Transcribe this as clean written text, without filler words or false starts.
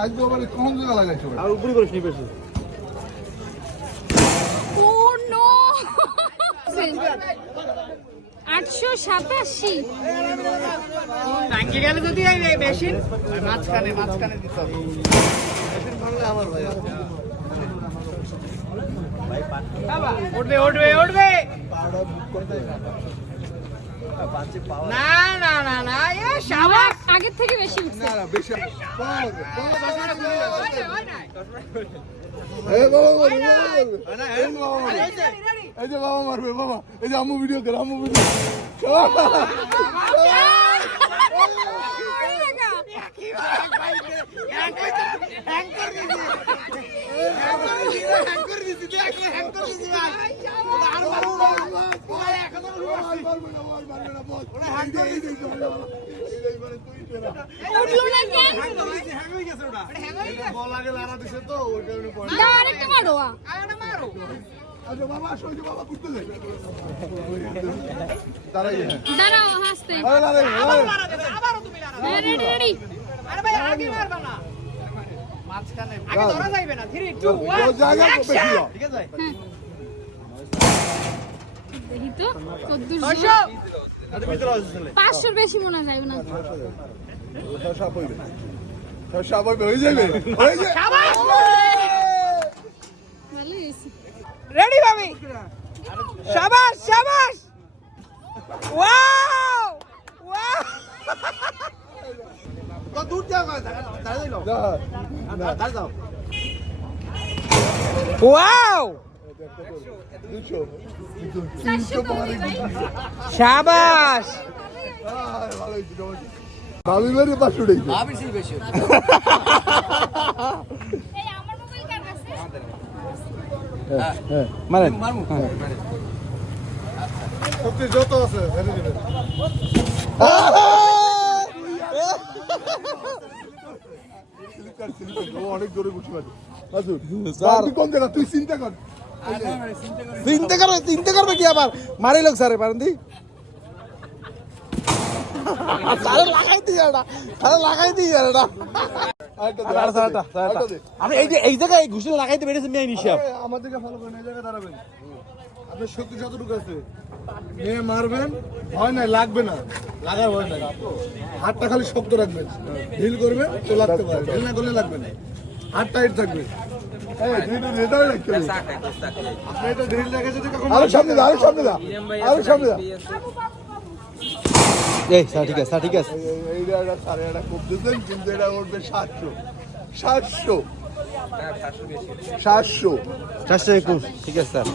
আজ তো আবার কোন জায়গা লাগাইছো আর উপরে করে স্লিপ আছে ও নো 887 টাঙ্গি গেলে যদি এই মেশিন মাঝখানে দিতে হবে মেশিন ভাঙলে আমার ভাই উঠবে পাড়া বুক করতে না না না না এ শাবাশ আগের থেকে বেশি উঠছে না না বেশি হয় না এই বাবা রেডি এই যে বাবা মারবে বাবা এই যে আম্মু ভিডিও করে আম্মু ভিডিও আচ্ছা বাবা আসো যে বাবা ঘুরতে যাই দাঁড়াই দাঁড়াও হাসতে আবারও তুমি রেডি রেডি আরে ভাই আগে মারবা না মাঝখানে আগে ধরা যাইবে না 3 2 1 জায়গা বেশি ঠিক আছে দেখি তো কদ্দুর 600 আরে ভিতরে আছে 500 বেশি মনে যায় না সাপ হইবে হয়ে যাবে শাবাশ ভালো হয়েছে রেডি ভাবি শাবাশ শাবাশ ওয়াও ওয়াও তো দূর যাও দাঁড়াই যাও দাঁড়াই যাও ওয়াও 200 শাবাশ ভাবি মেরে 500 টাকা ভাবির সেই বেশি এই আমার মোবাইল কার কাছে মারেন সত্যি যত আছে ভেবে দিবেন অনেক জোরে ঘুষি মারি তুই কোন জায়গা তুই চিন্তা কর চিন্তা করবে কি আবার মারি লোক স্যারে পারেন দি লাগাই দিই এটা আপনি এই জায়গায় ঘুষি লাগাইতে পেরেছেন মেয়ে নিশাব আমাদেরকে ফলো করেন এই জায়গায় দাঁড়াবেন আপনার শক্তি যতটুকু আছে মেয়ে মারবেন ভয় নাই লাগবে না লাগার ভয় নাই হাতটা খালি শক্ত রাখবেন ঢিল করবেন তো লাগতে পারে ঢিল না করলে লাগবে না হাত টাইট থাকবে আরো সামনে দা আরো সামনে দা এই স্যার ঠিক আছে ঠিক আছে এইটা সাড়ে একটা খুব দিতেন কিন্তু এটা উঠবে 700 421 ঠিক আছে স্যার